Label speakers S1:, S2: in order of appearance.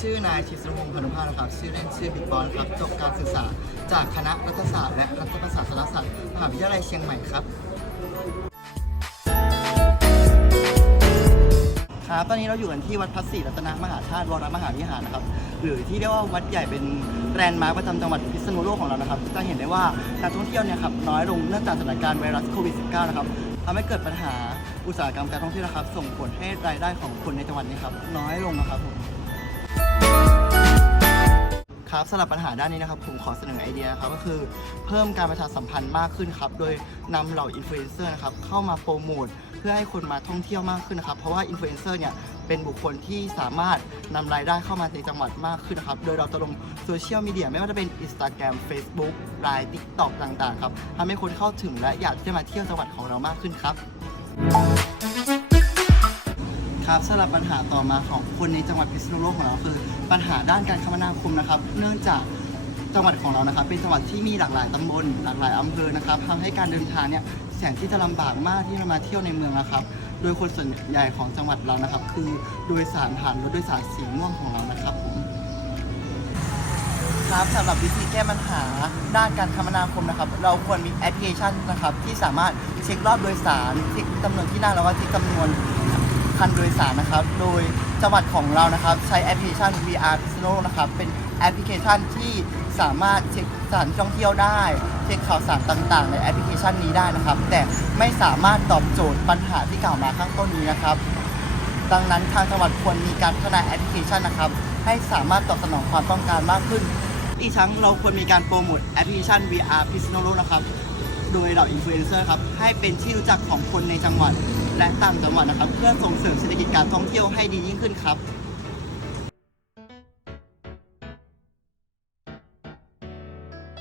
S1: ชื่อนายชิสรพงศ์พนุภาพนะครับ ชื่อเล่นชื่อบิ๊กบอลครับ จบการศึกษาจากคณะรัฐศาสตร์และรัฐประศาสนศาสตร์มหาวิทยาลัยเชียงใหม่ครับ ครับตอนนี้เราอยู่กันที่วัดพระศรีรัตนมหาธาตุวรมหาวิหารนะครับ หรือที่เรียกว่าวัดใหญ่เป็นแลนด์มาร์คประจำจังหวัดพิษณุโลกของเรานะครับ จะเห็นได้ว่านักท่องเที่ยวเนี่ยครับน้อยลงเนื่องจากสถานการณ์ไวรัสโควิด -19 นะครับทำให้เกิดปัญหาอุตสาหกรรมการท่องเที่ยวนะครับ ส่งผลให้รายได้ของคนในจังหวัดนี้ครับน้อยลงนะครับผม ครับสำหรับปัญหาด้านนี้นะครับผมขอเสนอไอเดียนะครับก็คือเพิ่มการประชาสัมพันธ์มากขึ้นครับโดยนำเหล่าอินฟลูเอนเซอร์นะครับเข้ามาโปรโมทเพื่อให้คนมาท่องเที่ยวมากขึ้นนะครับ เพราะว่าอินฟลูเอนเซอร์เนี่ยเป็นบุคคลที่สามารถนำรายได้เข้ามาในจังหวัดมากขึ้นนะครับ โดยเราจะลงโซเชียลมีเดียไม่ว่าจะเป็น Instagram Facebook Line TikTok ต่างๆครับทำให้คนเข้าถึงและอยากที่จะมาเที่ยวจังหวัดของเรามากขึ้นครับ ครับสำหรับปัญหาต่อมาของคนในจังหวัดพิษณุโลกของเราคือ ปัญหาด้านการคมนาคมนะครับ เนื่องจากจังหวัดของเรานะครับ เป็นจังหวัดที่มีหลากหลายตำบลหลากหลายอำเภอนะครับทำให้การเดินทางเนี่ยแสนที่จะลำบากมากที่จะมาเที่ยวในเมืองนะครับ โดยคนส่วนใหญ่ของจังหวัดเรานะครับ คือโดยสารผ่านรถโดยสารสีม่วงของเรานะครับผมครับสำหรับวิธีแก้ปัญหาด้านการคมนาคมนะครับ เราควรมีแอปพลิเคชันนะครับที่สามารถเช็ครอบโดยสารเช็คจำนวนที่นั่งแล้วก็เช็คจำนวน คันโดยสารนะครับ โดยจังหวัดของเรานะครับ ใช้แอปพลิเคชัน VR p i s n o นะครับ เป็นแอปพลิเคชันที่สามารถเช็คสถานที่ท่องเที่ยวได้ เช็คข่าวสารต่างๆ ในแอปพลิเคชันนี้ได้นะครับ แต่ไม่สามารถตอบโจทย์ปัญหาที่กล่าวมาข้างต้นนี้นะครับ ดังนั้นทางจังหวัดควรมีการพัฒนาแอปพลิเคชันนะครับ ให้สามารถตอบสนองความต้องการมากขึ้น อีกทั้งเราควรมีการโปรโมทแอปพลิเคชัน VR พิษณุโลกนะครับ โดยเหล่าอินฟลูเอนเซอร์ครับ ให้เป็นที่รู้จักของคนในจังหวัด และต่างจังหวัดนะครับ เพื่อส่งเสริมเศรษฐกิจการท่องเที่ยวให้ดียิ่งขึ้นครับ